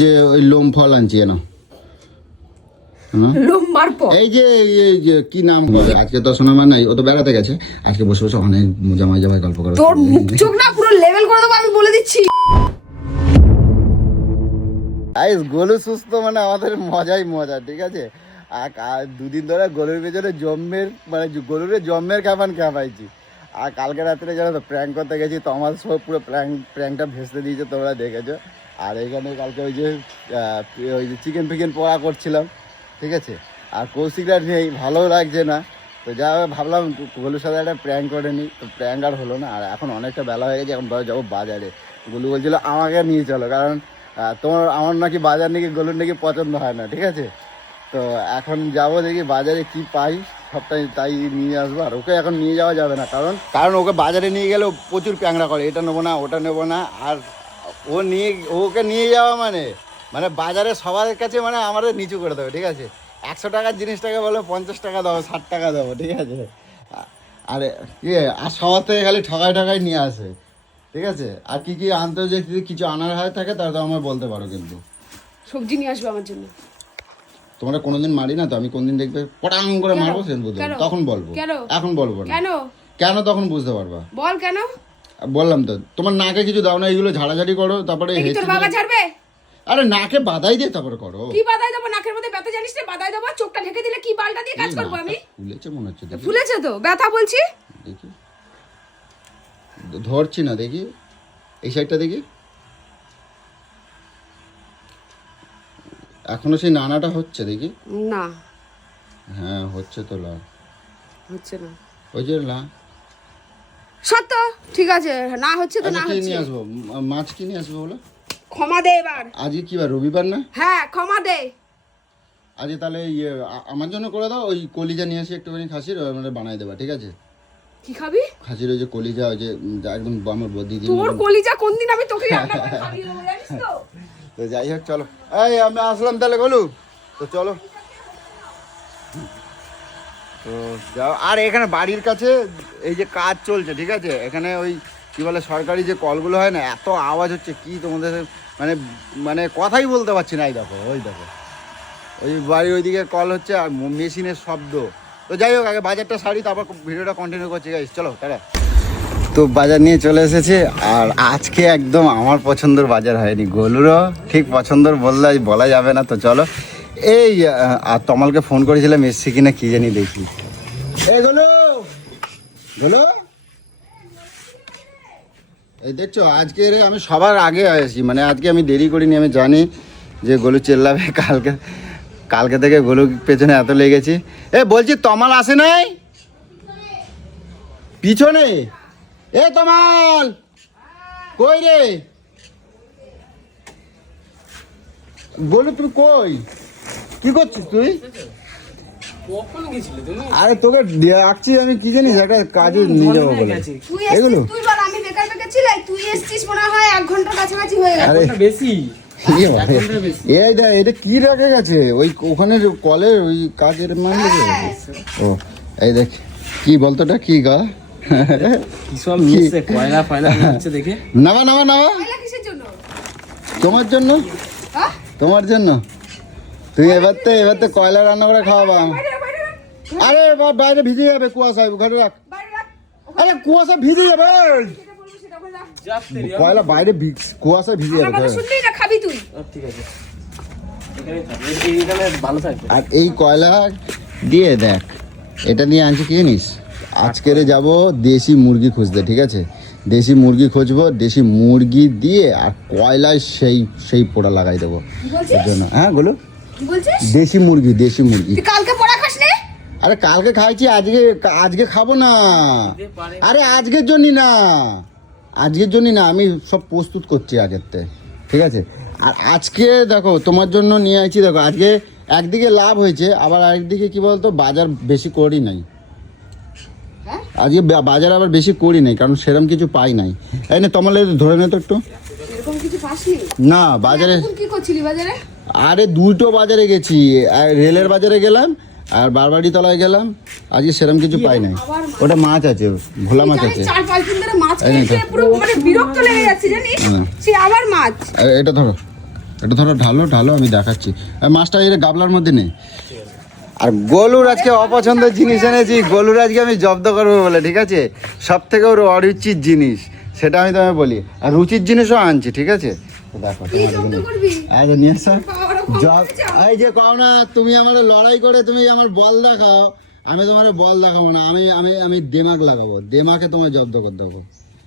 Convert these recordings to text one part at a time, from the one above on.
যে ওই লোম ফল আনছি না এই যে কি নাম বলে আজকে তো শোনা নাই, ও তো বেড়াতে গেছে। আজকে বসে বসে অনেক জামাই জামাই গল্প করে। তোর মুখ চোখ না পুরো লেভেল করে দেবো আমি বলে দিচ্ছি। গরু সুস্থ মানে আমাদের মজাই মজা, ঠিক আছে। আর দুদিন ধরে গরুর পেছনে জম্মের মানে গরুরে জম্মের খাপাইছি। আর কালকে রাত্রে জানো তো প্র্যাঙ্ক করতে গেছি, তো আমার সব পুরো প্র্যাঙ্কটা ভেস্তে দিয়েছে, তোমরা দেখেছো। আর এইখানে কালকে ওই যে চিকেন ফিকেন পোড়া করছিলাম, ঠিক আছে। আর কৌশিকরা নেই, ভালো লাগছে না। তো যা ভাবলাম গোলুর সাথে একটা প্র্যাঙ্ক করে নিই, তো প্র্যাঙ্ক আর হলো না। আর এখন অনেকটা বেলা হয়ে গেছে, এখন যাবো বাজারে। গোলু বলছিল আমাকে নিয়ে চলো, কারণ আমার নাকি বাজার নাকি গোলুর নাকি পছন্দ হয় না, ঠিক আছে। তো এখন যাবো, দেখি বাজারে কি পাই সবটাই তাই নিয়ে আসবো। আর ওকে এখন নিয়ে যাওয়া যাবে না, কারণ ওকে বাজারে নিয়ে গেলে প্রচুর প্যাংরা করে, এটা নেবো না ওটা নেবো না। আর ওকে নিয়ে যাওয়া মানে বাজারে সবার কাছে মানে আমাদের নিচু করে দেবে, ঠিক আছে। 100 টাকার জিনিসটাকে বলে 50 টাকা দেবো, 60 টাকা দেবো, ঠিক আছে। আরে আর সবার থেকে খালি ঠকাই নিয়ে আসে, ঠিক আছে। আর কি কি আনতে যে কিছু আনার হয় থাকে তাহলে তো আমায় বলতে পারো, কিন্তু সবজি নিয়ে আসবে আমার জন্য। তোমরা কোনোদিন মারি না তো, আমি কোনদিন দেখবে পটাং করে মারবো, তখন বলবো। এখন বলবো না। কেন তখন বুঝতে পারবা। বল কেন। বললাম তো, তোমার নাকে কিছু দাও না, এইগুলো ঝাড়াঝাড়ি করো, তারপরে তোর বাবা ঝাড়বে। আরে নাকে বাদাই দিয়ে তারপরে করো। কি বাদাই দেবো? নাকের মধ্যে ব্যথা জানিস না, বাদাই দেবো। চোখটা ঢেকে দিলে কি বালটা দিয়ে কাজ করবো আমি? ফুলেছে মনে হচ্ছে। ফুলেছে তো, ব্যথা বলছি। দেখি ধরছি না, দেখি এই সাইডটা দেখি। এখনো সেই নানাটা হচ্ছে, দেখি না। হ্যাঁ হচ্ছে তো, হচ্ছে না ওই যে না সত্য, ঠিক আছে। না হচ্ছে তো না হচ্ছে। নিয়ে আসবো মাছ, কি নিয়ে আসবো বলো। ক্ষমা দে এবার। আজকে কি বার, রবিবার না? হ্যাঁ ক্ষমা দে। আজকে তাহলে আমার জন্য করে দাও, ওই কলিজা নিয়ে আসি একটুখানি খাসির, মানে বানাই দেবা, ঠিক আছে। কি খাবি? খাসির ওই যে কলিজা, ওই যে একদম আমার দিদি। তোর কলিজা কোন দিন আমি তোকে রান্না করে খাইয়ে দেবো জানিস তো। তো যাই হোক, চলো এই আমি আসলাম তাহলে গোলু, তো চলো। তো যাও। আর এখানে বাড়ির কাছে এই যে কাজ চলছে, ঠিক আছে। এখানে ওই কি বলে সরকারি যে কলগুলো হয় না, এত আওয়াজ হচ্ছে কি তোমাদের মানে মানে কথাই বলতে পারছি না। এই দেখো, ওই দেখো ওই বাড়ির ওইদিকে কল হচ্ছে আর মেশিনের শব্দ। তো যাই হোক, আগে বাজারটা সারি, তারপর ভিডিওটা কন্টিনিউ করছি গাইস, চলো টাটা। তো বাজার নিয়ে চলে এসেছে, আর আজকে একদম আমার পছন্দের বাজার হয়নি, গোলুরও ঠিক পছন্দের বলা যাবে না। তো চলো এই আর তমালকে ফোন করেছিলাম, এসছি কিনা কি জানি, দেখি। এই গোলু গোলু, এই দেখছো আজকে আমি সবার আগে আসি, মানে আজকে আমি দেরি করিনি। আমি জানি যে গোলু চেল্লাবে, কালকে থেকে গোলু পেছনে এত লেগেছি। বলছি তমাল আসে নাই পিছনে? তমাল কই রে? গোলু তুমি কই, কি করছিস তুই? আরে তোকে ডাকছি আমি, কি জানিস একটা কাজে নিয়ে যাবো বলে। এগুলো আমি বেকার ছিলাই, তুই এসেছিস মনে হয় 1 ঘন্টা কাছাকাছি হয়ে গেল। আরে বেশি এই দেখ, এটা কি রেখে গেছে ওই ওখানে কলের ওই কাজের মানে। ও এই দেখ, কি বলতো এটা, কি গা নামা নামা নামা। তোমার জন্য, তোমার জন্য। তুই এবার তো কয়লা রান্না করে খাওয়াবা। আরে বাইরে ভিজে যাবে, কুয়াশা ঘরে রাখ। আরে কুয়াশা ভিজে যাবে, কয়লা বাইরে কুয়াশা ভিজে যাবে। আর এই কয়লা দিয়ে দেখ, এটা নিয়ে আনছি কি জানিস, আজকের যাবো দেশি মুরগি খুঁজতে, ঠিক আছে। দেশি মুরগি খুঁজবো, দেশি মুরগি দিয়ে আর কয়লায় সেই পোড়া লাগাই দেবো এর জন্য। হ্যাঁ বলো, দেশি মুরগি কালকে পোড়া খাসনি? আরে কালকে খাইছি, আজকে খাবো না। আরে আজকের জন্য না, আমি সব প্রস্তুত করছি আগের থেকে, ঠিক আছে। আর আজকে দেখো তোমার জন্য নিয়ে আসছি, দেখো আজকে একদিকে লাভ হয়েছে, আবার আরেকদিকে কি বলতো বাজার বেশি করি নাই আজকে, বাজার আবার বেশি করি নাই, কারণ সেরকম কিছু পাই নাই। এই না তোমার ধরে নে তো একটু। না বাজারে কি করছিলি বাজারে? আরে দুটো বাজারে গেছি, রেলের বাজারে গেলাম আর বারবাড়ি তলায় গেলাম। আজকে সেরকম কিছু পাই নাই। ওটা মাছ আছে, ভোলা মাছ আছে। 4-5 দিন ধরে মাছ খেয়ে পুরো মানে বিরক্ত লেগে যাচ্ছে জানিস। সে আবার মাছ। এটা ধরো, এটা ধরো ঢালো ঢালো, আমি দেখাচ্ছি। মাছটা এই গাবলার মধ্যে নেই। আর গোলুর আজকে অপছন্দের জিনিস এনেছি, গোলুর আজকে আমি জব্দ করবো বলে, ঠিক আছে? সব থেকে ওর অরুচির জিনিস, সেটা আমি তোমায় বলি। আর রুচির জিনিসও আনছি, ঠিক আছে? তো দেখো কি জব্দ করবি? নিয়ে আসো। বাবারা কম করেছে। এই যে কও না, তুমি আমার লড়াই করে তুমি আমার বল দেখাও, আমি তোমার বল দেখাবো না, আমি আমি আমি দেমাগ লাগাবো, দেমাকে তোমায় জব্দ করে দেবো,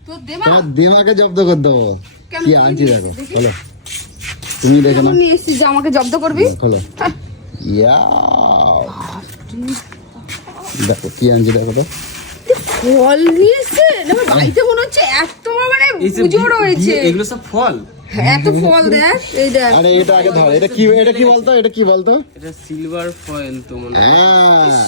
তোর দেবা তোমার দেমাকে জব্দ করে দেবো। কেন কি তুই আনছি নিয়ে দেখো, এসেছিস দেখি? খোলো, তুমি দেখে না। কেমন নিয়ে এসেছিস যে আমাকে জব্দ করবি? খোলো। ইয়া, দেখো কি আনছি, দেখো তো। ফল নিয়ে এসছে আমার বাড়িতে, মনে হচ্ছে এত মানে পুজো রয়েছে। এগুলো সব ফল। এত ফল দেখ, এই দেখ। আরে এটা আগে ধর, এটা কি বলতো, এটা কি বলতো? এটা সিলভার ফয়েল তো মনে হয়। হ্যাঁ,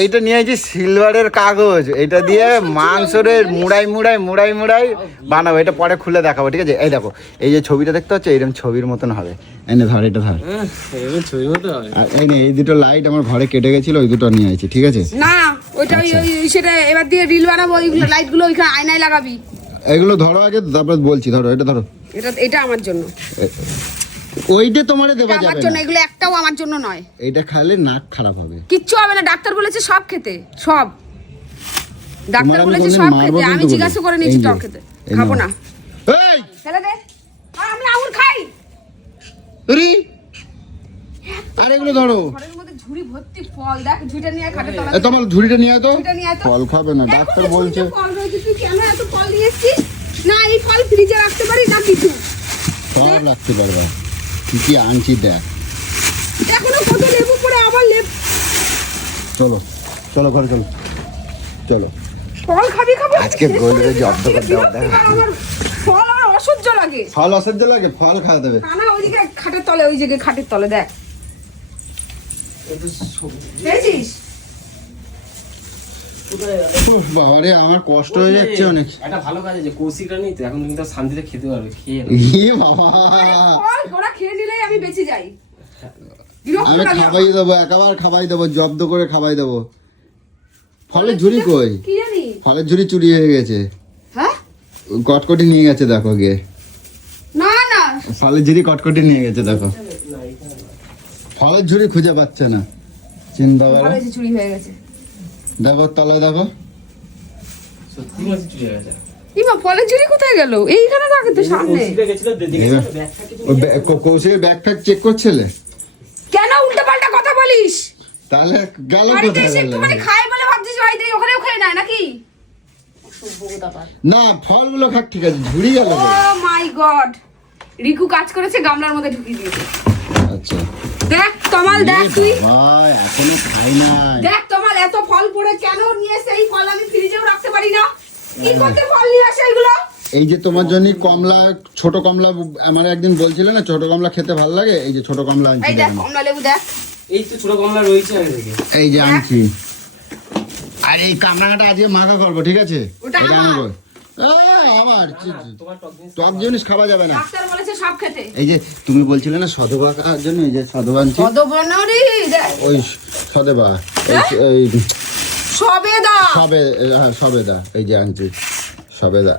এইটা নিয়ে আইছি সিলভারের কাগজ, এটা দিয়ে মাংসের মুড়াই বানাবো। এটা পরে খুলে দেখাবো, ঠিক আছে? এই দেখো, এই যে ছবিটা দেখতে পাচ্ছ, এরকম ছবির মতন হবে। এনে ধর, এটা ধর। এরকম ছবির মতো হবে। আর এই নে, এই দুটো লাইট আমার ঘরে কেটে গেছিল, ওই দুটো নিয়ে আইছি, ঠিক আছে? না ওইটা সেটা এবার দিয়ে রিল বানাবো, ওইগুলো লাইট গুলো ওইখানে আয়নায় লাগাবি। এগুলো ধরো আগে, তারপর বলছি। ধরো, এটা ধরো। এটা আমার জন্য, ওইটা তোমারে দেওয়া এটা আমার যাবে জন্য, না, এগুলো একটাও আমার জন্য নয়। এইটা খালে নাক খারাপ হবে। কিচ্ছু হবে না, ডাক্তার বলেছে সব খেতে, সব ডাক্তার তোমার আমি বলেছে কোনদিন সব মারবো খেতে। আমি কিন্তু জিজ্ঞাসা করে বলে। নিয়েছি এই যে, টক খেতে, এই খাবো নাও। না। এই ফেলে দে, আর আমি আঙুর খাই। রি, আর এগুলো ধরো। ঘরের মধ্যে ঝুড়ি ভর্তি ফল, দেখ ঝুড়িটা নিয়ে আয় খাটের তলায়। তোমার ঝুড়িটা নিয়ে আয় তো। ঝুড়িটা নিয়ে আয় তো। ফল খাবে না, ডাক্তার দেখো তো বলছে। ঝুড়িতে ফল রয়েছে, তুই কেন এত ফল নিয়ে এসেছিস? না এই ফল ফ্রিজে রাখতে পারি না কিছু। সব রাখতে পারবা, কি কি আনছি দেখ। এখনো কত লেবু পড়ে, আবার চলো চলো ঘরে চলো, চলো। ফল খাবি খাবো। আজকে গোলরে জব্দ করতে হবে। আমার ফল আমার অসহ্য লাগে। ফল অসহ্য লাগে, ফল খাওয়া দেবে। কানা ওইদিকে খাটের তলে, ওই জায়গায় খাটের তলে দেখ, এটা সবজি। দেখছিস? উফ, বাবারে আমার কষ্ট হয়ে যাচ্ছে অনেক। একটা ভালো কাজ আছে, কৌশিকটা নেই তো, এখন তুমি তো শান্তিতে খেতে পারবে, খেয়ে নাও। ইয়ে বাবা, ফল ওরা খেয়ে নিলেই আমি বেঁচে যাই। বিরক্ত আমি লাগে খাবাই দেবো, একেবারে খাবাই দেবো, জব্দ করে খাবাই দেবো। ফলের ঝুড়ি কই? কি জানি? ফলের ঝুড়ি চুরি হয়ে গেছে, হ্যাঁ? কটকটি নিয়ে গেছে, দেখো গিয়ে। না না, ফলের ঝুড়ি কটকটি নিয়ে গেছে, দেখো। ফলের ঝুড়ি খুঁজে পাচ্ছে না, চিন্তা ভালো করো। হয়েছে, চুরি হয়ে গেছে। দেখো তলায়, দেখো। সত্যি মাছি চুরি হয়ে যায়। ইমা ফলের ঝুড়ি কোথায় গেল? এইখানে থাকে তো সামনে। কৌশিকটা গেছিল, দেখেছিল ব্যাগটা কিছু ওই কৌশিকের ব্যাগ ফ্যাগ চেক করছিলে? কেন উল্টো পাল্টা কথা বলিস? তাহলে গেল বাড়িতে কোথায় এসে বললে? একটুখানি খাই বলে ভাবছিস বাড়িতে ওখানেও খেয়ে নেয় নাকি? না, ফলগুলো খাক, ঠিক আছে, ঝুড়ি গেল ও মাই গড, রিকু কাজ করেছে, গামলার মধ্যে ঢুকিয়ে দিয়েছে। আচ্ছা। দেখ তমাল, দেখ তুই ভাই এখনো খাই নাই। দেখ তমাল, এত ফল পড়ে কেন নিয়ে এসে? এই ফল আমি ফ্রিজেও রাখতে পারি না, কি করতে ফল নিয়ে আসে এগুলো? এই যে তোমার জন্য কমলা, ছোট কমলা, আমার একদিন বলছিলে না ছোট কমলা খেতে ভালো লাগে, এই যে ছোট কমলা আনছি, এই দেখ দেখো। কমলা লেবু দেখ। এই তো ছোট কমলা রয়েছে আগে থেকে। এই যে আনছি। আর এই কামরাঙাটা আজকে মাখা করবো, ঠিক আছে? ওটা এটা আমার। আনবো। আমার তোমার টক জিনিস টক জিনিস খাওয়া যাবে না। ডাক্তার বলেছে সব খেতে। এই যে তুমি বলছিলে না সধবা খাওয়ার জন্য, এই যে সধবা আনছি। কত বনরি দেখ, ওই সদেবা, হ্যাঁ? ওই সবেদা সবেদা, এই যে আনছি সবেদা।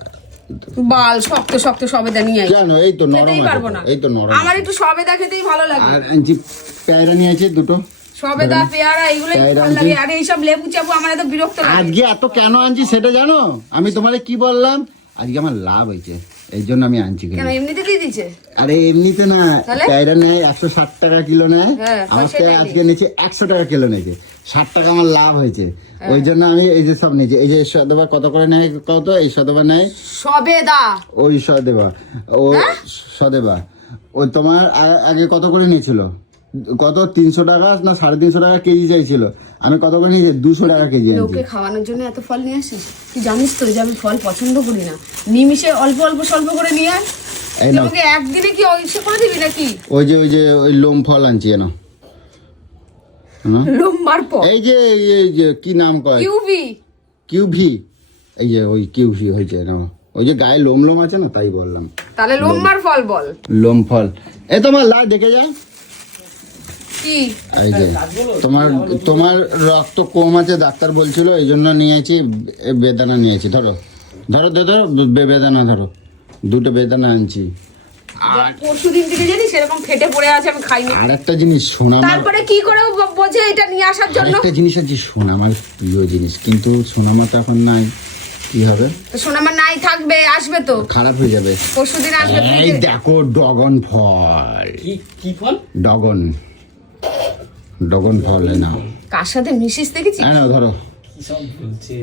বাল শক্ত শক্ত সবেদা নিয়ে আই। কেন? এই তো নরম খেতেই আছে পারবো তো, না। এই তো নরম আমার আছে। একটু সবেদা খেতেই ভালো লাগে। আর আনছি পেয়ারা নিয়ে আছে দুটো। সবেদা পেয়ারা এগুলো একটু পেয়ারা ভালো লাগে। আনছি। আর এইসব লেবু চাবু আমার এত বিরক্ত লাগে। আজকে এত কেন আনছি সেটা জানো? আমি তোমারে কি বললাম, আজকে আমার লাভ হয়েছে, এই জন্য আমি আনছি। কেন এমনিতে দিয়ে দিচ্ছে? আরে এমনিতে না, তাহলে? পেয়ারা নেয় 160 টাকা কিলো নেয়, হ্যাঁ, আমার পয়সাটাই নেই। আজকে নিচে 100 টাকা কিলো নেছে, 60 টাকা আমার লাভ হয়েছে, ওই জন্য আমি এই যে সব নিয়েছি। এই যে সদেবা কত করে নেয় কত? এই সদেবা নেয়, সবেদা ওই সদেবা, ও সদেবা ওই তোমার আগে কত করে নিয়েছিল? কত 300 টাকা না 350 টাকা কেজি চাইছিল, আমি কত করে নিয়েছি? 200 টাকা কেজি আনছি। লোকে খাওয়ানোর জন্য এত ফল নিয়ে আসিস? তুই জানিস তো যে আমি ফল পছন্দ করি না। নিমিষে অল্প অল্প স্বল্প করে নিয়ে আয়। এই তুই নাও, আমাকে একদিনে কি ইসে করে দিবি নাকি? ওই লোম ফল আনছি না, লম্বার পর এই যে কি নাম কয়, কিউবি। কিউভি, এই যে ওই কিউভি হয়েছে না, ওই যে গায়ে লোম লোম আছে না, তাই বললাম। তাহলে লম্বার ফল বল লোম ফল। এই তোমার লা দেখে যা, কি? এই যে তোমার তোমার রক্ত কম আছে ডাক্তার বলছিল, এই জন্য নিয়েছি বেদানা নিয়েছি। ধরো ধরো ধরো বেদানা, ধরো দুটো বেদানা আনছি। পরশুদিন থেকে জানি সেরকম ফেটে পড়ে আছে, আমি খাইনি। আর একটা জিনিস সোনা, তারপরে কি করে বোঝে এটা নিয়ে আসার জন্য? একটা জিনিস আছে, সোনা আমার প্রিয় জিনিস, কিন্তু সোনামা তো এখন নাই, কি হবে? তো সোনামা নাই থাকবে, আসবে তো, খারাপ হয়ে যাবে। পরশুদিন আসবে। এই দেখো ডগন ফল, কি ফল? ডগন ফল না, কার সাথে মিশিস দেখেছি? না ধরো। কি সব বলছে?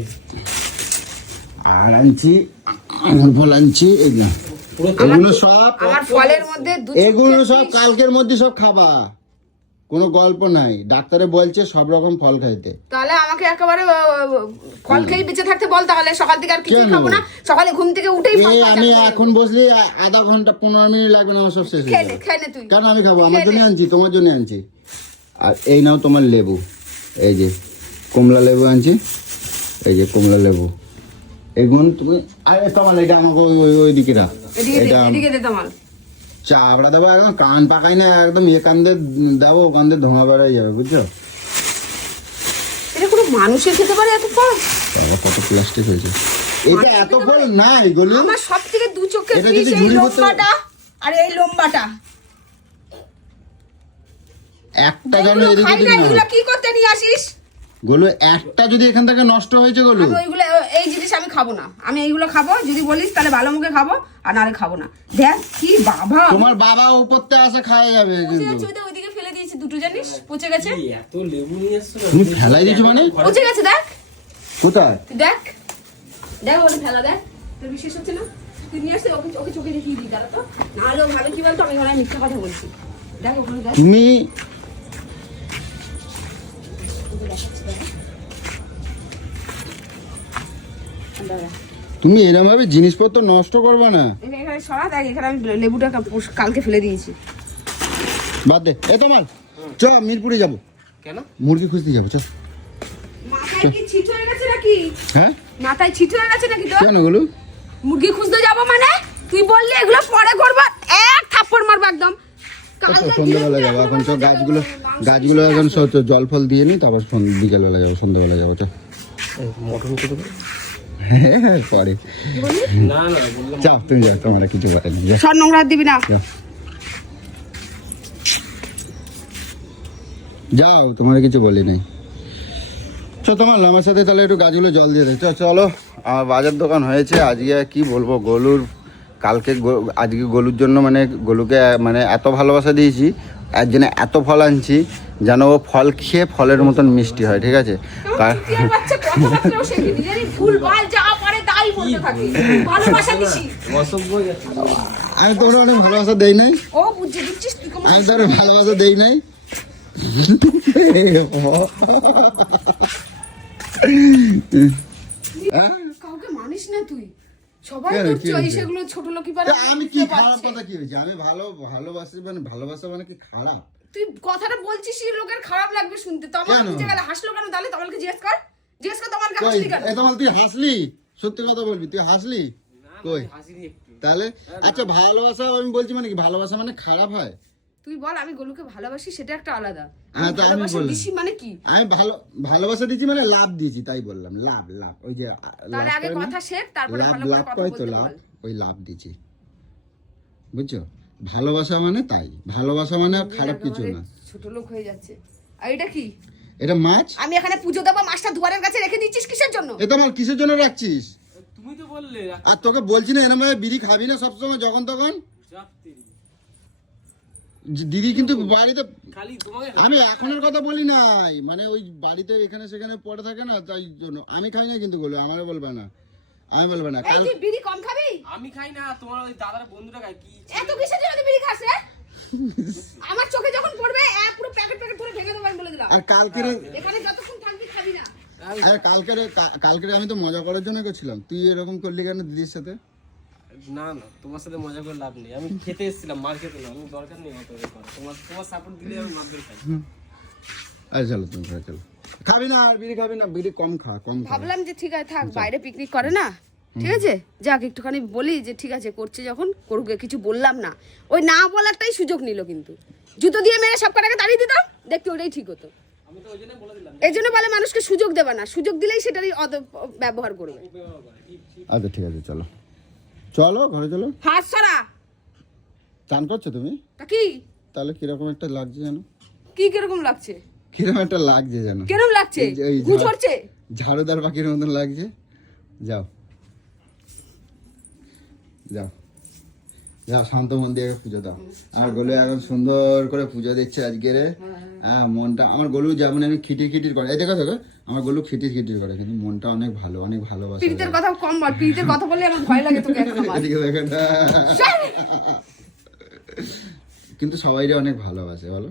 আর আনছি আঙুর ফল আনছি, এগুলো সব, আমার ফলের মধ্যে এগুলো সব কালকের মধ্যে সব খাবা, কোনো গল্প নাই। ডাক্তারে বলছে সব রকম ফল খাইতে। তাহলে আমাকে একেবারে ফল খেয়ে বেঁচে থাকতে বল, তাহলে সকাল থেকে আর কিছু খাবো না, সকালে ঘুম থেকে উঠেই ফল খাওয়া আমি যাবে। এখন বসলি আধা ঘন্টা 15 মিনিট লাগবে না, আমার সব শেষ হয়ে যাবে। খেয়ে নে তুই। কেন আমি খাবো? আমার জন্য আনছি, তোমার জন্য আনছি। আর এই নাও তোমার লেবু, এই যে কমলা লেবু আনছি, এই যে কমলা লেবু, এগুলো তুমি, আরে তোমার এটা আমাকে ওই দিকে রাখ, এটা এদিকে দে তোমার। চাপড়া দেবো একদম, কান পাকাই না একদম, এ কান্দে দেবো, কান্দে ধোঁয়া বেড়াই যাবে, বুঝছো? এটা কোনো মানুষে খেতে পারে এত ফল? বাবা কত প্লাস্টিক হয়েছে, এটা এত ফল নাই গলি। আমার সব থেকে দু চোখের এটা পিস যদি এই ঝুড়ি ভর্তি- লম্বাটা আর এই লম্বাটা। একটা যেন এগুলো এদিকে খাই না, দিবি না এগুলো কি করতে নিয়ে আসিস? গলু, একটা যদি এখান থেকে নষ্ট হয়েছে গলু, আমি ওইগুলো, এই জিনিস আমি খাবো না। আমি এইগুলো খাবো যদি বলিস, তাহলে ভালো মুখে খাবো, আর নাহলে খাবো না। দেখ কি বাবা, তোমার বাবা উপরতে আসে খাওয়া যাবে, পচে কিন্তু গেছে, ওইদিকে ফেলে দিয়েছি দুটো, জানিস পচে গেছে। কি এত লেবু নিয়ে এসছো? তুমি ফেলাই দিয়েছো মানে? পচে গেছে, দেখ কোথায়? তুই দেখ, দেখ ওটা ফেলা, দেখ তোর বিশেষ হচ্ছে না। তুই নিয়ে আসতে ওকে চোখে দেখিয়ে দিই, দাঁড়া তো, নাহলে ও ভাবে কি বলতো আমি ঘরে মিথ্যা কথা বলছি। দেখ ওখানে দেখ, তুমি ওকে দেখাচ্ছি, দাঁড়া। দাঁড়া। তুমি এরকম ভাবে জিনিসপত্র নষ্ট করবে না, এখানে সরা, দেখ এখানে আমি লেবুটা কালকে ফেলে দিয়েছি। বাদ দে। এ তোমার চ, মিরপুরে যাবো, কেন? মুরগি খুঁজতে যাবো, চ। মাথায় কি ছিট হয়ে গেছে নাকি? হ্যাঁ মাথায় ছিট হয়ে গেছে নাকি তোর? কেন গলু? মুরগি খুঁজতে যাবো মানে? তুই বললি এগুলো পরে করবো, এক থাপ্পড় মারবো একদম। কালকে সন্ধ্যাবেলা যাবো, এখন সব গাছগুলো এখন সব জল ফল দিয়ে নি, তারপর বিকেলবেলা যাবো, সন্ধ্যাবেলা যাবো, চ। মটন খেতে পারো? হ্যাঁ পরে, না বললাম যাও তুমি যাও, তোমার আর কিছু বলে নেই, যাও, সর, নোংরা হাত দিবি না। যাও। যাও, তোমার কিছু বলি নাই। চ তোমার আমার সাথে তাহলে একটু গাছগুলো জল দিয়ে দে, চলো। আমার বাজার দোকান হয়েছে আজকে, কি বলবো, গলুর কালকে আজকে গলুর জন্য মানে গলুকে মানে এত ভালোবাসা দিয়েছি, এর জন্য এত ফল আনছি যেন ও ফল খেয়ে ফলের মতন মিষ্টি হয়, ঠিক আছে? চুটিয়ার বাচ্চা কথাবার্তাও শেখেনি, জানি ভুলভাল যা পারে তাই বলতে থাকে। ভালোবাসা দিছি। অসভ্য হয়ে যাচ্ছে। আমি তোমরা অনেক ভালোবাসা দেই নাই, ও বুঝে দিচ্ছিস তুই কেমন? আমি তোর ভালোবাসা দেই নাই। কাউকে মানিস না তুই, সবাই কেন, তোর কি চই হয়েছে? সেগুলো ছোট লোকই পারে। আমি কি খারাপ কথা কি হয়েছে? আমি ভালোবাসি মানে ভালোবাসা মানে কি খারাপ? তুই কথাটা বলছিস লোকের খারাপ লাগবে শুনতে, তো আমার কেন? বুঝে গেল। হাসলো কেন তাহলে? তোমাকে জিজ্ঞেস কর, তোমাকে কই হাসলি কেন? এ তোমার, তুই হাসলি? সত্যি কথা বলবি, তুই হাসলি? কই হাসিনি একটু। তাহলে? আচ্ছা ভালোবাসা আমি বলছি মানে কি, ভালোবাসা মানে খারাপ হয়? তুই বল, আমি গোলুকে ভালোবাসি সেটা একটা আলাদা, হ্যাঁ, তো আমি ভালোবাসা বললাম। দিছি মানে কি? আমি ভালোবাসা দিয়েছি মানে লাভ দিয়েছি, তাই বললাম। লাভ ওই যে তাহলে আগে কথা শেখ, তারপরে ভালো করে কথা কয় তো বলতে লাভ, বল। ওই লাভ দিয়েছি, বুঝছো? ভালোবাসা মানে তাই, ভালোবাসা মানে খারাপ কিছু না। ছোট লোক হয়ে যাচ্ছে। আর এটা কি? এটা মাছ। আমি এখানে পুজো দেবো, মাছটা দুয়ারের কাছে রেখে দিচ্ছিস কিসের জন্য? এ তোমার কিসের জন্য রাখছিস? তুমি তো বললে আর তোকে বলছি না এরকম ভাবে বিড়ি খাবি না সবসময় যখন তখন। দিদি কিন্তু বাড়িতে, খালি তোমাকে আমি এখনের কথা বলি নাই, মানে ওই বাড়িতে এখানে সেখানে পড়ে থাকে না, তাই জন্য আমি খাই না, কিন্তু বলো আমারও বলবে না, আমি বলবে না। এই তুই বিড়ি কম খাবি? আমি খাই না, তোমার ওই দাদার বন্ধুরা খায়। কি এত কিসের জন্য তুই বিড়ি খাস রে? আমার চোখে যখন পড়বে পুরো প্যাকেট করে ভেঙে দেবো, আমি বলে দিলাম। আর কালকের, এখানে যতক্ষণ থাকবি খাবি না। আরে কালকের আমি তো মজা করার জন্য করছিলাম, তুই এরকম করলি কেন দিদির সাথে? না তোমার সাথে মজা করে লাভ নেই। আমি খেতে এসেছিলাম, মার খেতে না। আমি দরকার নেই অত করা। তোমার সাপোর্ট দিলে আমি মার খাই। আরে চলো তুমি ঘরে চলো। খাবি না আর বিড়ি খাবি না, বিড়ি কম খা। ভাবলাম যে ঠিক আছে থাক, বাইরে পিকনিক করে না, ঠিক আছে যাক, একটুখানি বলি যে ঠিক আছে করছে যখন করুক, কিছু বললাম না। ওই না বলারটাই সুযোগ নিল, কিন্তু জুতো দিয়ে মেরে সব কটাকে তাড়িয়ে দিতাম, দেখতে ওটাই ঠিক হতো। আমি তো ওই জন্য বলে দিলাম। এই জন্য বলে মানুষকে সুযোগ দেবে না, সুযোগ দিলেই সেটারই ব্যবহার করবে। আচ্ছা ঠিক আছে, চলো চলো ঘরে চলো। হাত সরা। চান করছো তুমি? তা কি তাহলে কিরকম একটা লাগছে যেন, কি কিরকম লাগছে? কিরকম একটা লাগছে যেন, কিরকম লাগছে? এই গু ধরছে? ঝাড়ুদার পাখির মতন লাগছে। যাও যাও যাও, শান্ত মন দিয়ে পুজো দাও। আমার গলু এখন সুন্দর করে পুজো দিচ্ছে আজকে রে। হ্যাঁ, মনটা আমার গলু যেমন আমি খিটির খিটির করে, এই দেখো দেখো আমার গলু খিটির খিটির করে, কিন্তু মনটা অনেক ভালো, অনেক ভালোবাসে। প্রীতির কথা কম বল, প্রীতির কথা বললে আমার ভয় লাগে তোকে এখন আমার। এদিকে দেখো না। কিন্তু সবাইরে অনেক ভালোবাসে বলো,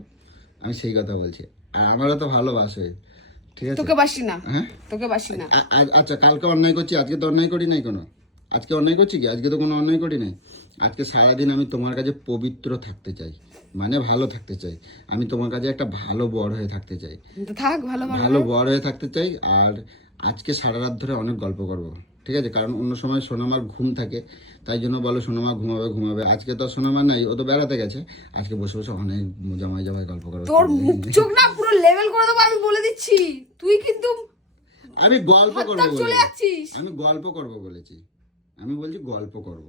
আমি সেই কথা বলছি। আর আমারও তো ভালোবাসে, ঠিক আছে? তোকে বাসি না, হ্যাঁ তোকে বাসি না। আচ্ছা, কালকে অন্যায় করছি, আজকে তো অন্যায় করি নাই কোনো। আজকে অন্যায় করছি কি? আজকে তো কোনো অন্যায় করি নাই। আজকে সারাদিন আমি তোমার কাছে পবিত্র থাকতে চাই, মানে ভালো থাকতে চাই। আমি তোমার কাছে একটা ভালো বর হয়ে থাকতে চাই, তো থাক ভালো ভালো। ভালো বর হয়ে থাকতে চাই। আর আজকে সারা রাত ধরে অনেক গল্প করব, ঠিক আছে? কারণ অন্য সময় সোনামার ঘুম থাকে, তাই জন্য বলো সোনামা ঘুমাবে ঘুমাবে। আজকে তো সোনামা নাই, ও তো বেড়াতে গেছে। আজকে বসে বসে অনেক জমাই জমাই গল্প করবো। তোর মুখ চোখ না পুরো লেভেল করে দেবো আমি বলে দিচ্ছি। তুই কিন্তু আমি গল্প করবো হঠাৎ চলে যাচ্ছিস। আমি গল্প করব বলেছি, আমি বলছি গল্প করব,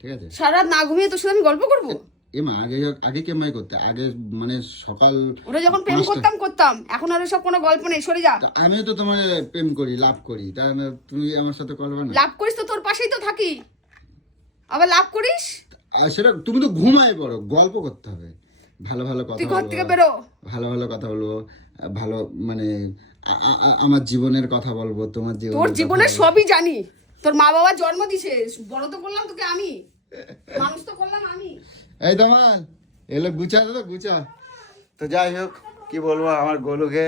ঠিক আছে? সারা রাত না ঘুমিয়ে তোর সাথে আমি গল্প করবো? এমা আগে আগে কেমাই করতে, আগে মানে সকাল ওরা যখন প্রেম করতাম, এখন আর সব কোনো গল্প নেই, সরে যা। তা আমিও তো তোমার প্রেম করি, লাভ করি, তাই তুমি আমার সাথে করবে না? লাভ করিস তো তোর পাশেই তো থাকি, আবার লাভ করিস? আর সেটা তুমি তো ঘুমাই পড়ো, গল্প করতে হবে, ভালো ভালো কথা তুই ঘর থেকে বলবো, বেরো। ভালো ভালো কথা বলবো, ভালো মানে আমার জীবনের কথা বলবো, তোমার তোর জীবনের জীবনের সবই জানি। তোর মা বাবা জন্ম দিছে, বড় তো করলাম তোকে আমি, মানুষ তো করলাম আমি। এই তোমার এলো গুছা তো গুছা। তো যাই হোক, কি বলবো, আমার গোলুকে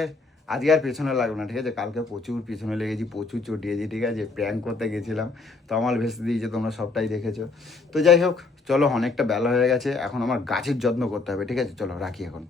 আজকে আর পেছনে লাগলো না, ঠিক আছে? কালকে প্রচুর পেছনে লেগেছি, প্রচুর চটিয়েছি, ঠিক আছে? প্র্যাঙ্ক করতে গেছিলাম, তমাল ভেসে দিয়েছে, তোমরা সবটাই দেখেছো। তো যাই হোক, চলো, অনেকটা বেলা হয়ে গেছে, এখন আমার গাছের যত্ন করতে হবে, ঠিক আছে? চলো রাখি এখন।